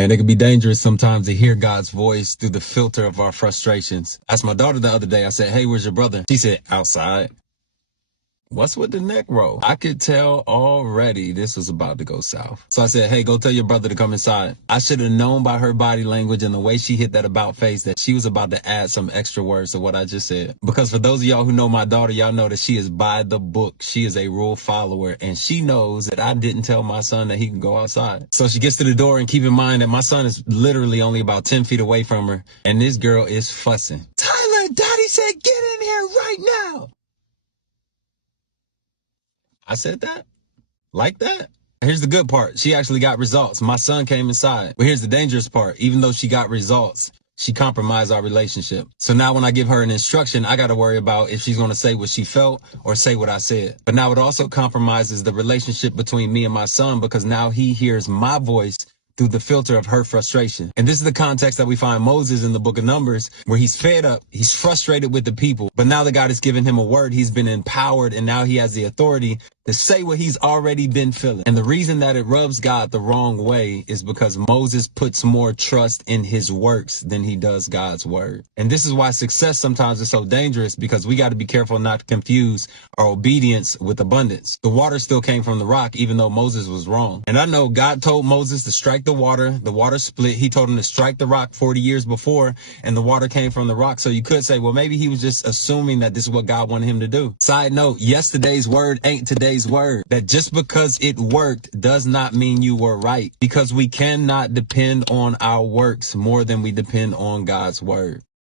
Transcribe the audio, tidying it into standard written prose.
And it can be dangerous sometimes to hear God's voice through the filter of our frustrations. I asked my daughter the other day, I said, "Hey, where's your brother?" She said, "Outside." What's with the neck roll? I could tell already this was about to go south. So I said, "Hey, go tell your brother to come inside." I should have known by her body language and the way she hit that about face that she was about to add some extra words to what I just said. Because for those of y'all who know my daughter, y'all know that she is by the book. She is a rule follower, and she knows that I didn't tell my son that he can go outside. So she gets to the door, and keep in mind that my son is literally only about 10 feet away from her, and this girl is fussing. "Tyler, Daddy said get in here right now." I said that? Like that? Here's the good part. She actually got results. My son came inside. But here's the dangerous part. Even though she got results, she compromised our relationship. So now when I give her an instruction, I got to worry about if she's going to say what she felt or say what I said. But now it also compromises the relationship between me and my son because now he hears my voice through the filter of her frustration. And this is the context that we find Moses in the book of Numbers, where he's fed up, he's frustrated with the people, but now that God has given him a word, he's been empowered, and now he has the authority to say what he's already been feeling. And the reason that it rubs God the wrong way is because Moses puts more trust in his works than he does God's word. And this is why success sometimes is so dangerous, because we got to be careful not to confuse our obedience with abundance. The water still came from the rock, even though Moses was wrong. And I know God told Moses to strike the water split. He told him to strike the rock 40 years before, and the water came from the rock. So you could say, well, maybe he was just assuming that this is what God wanted him to do. Side note, yesterday's word ain't today's word. That just because it worked does not mean you were right, because we cannot depend on our works more than we depend on God's word.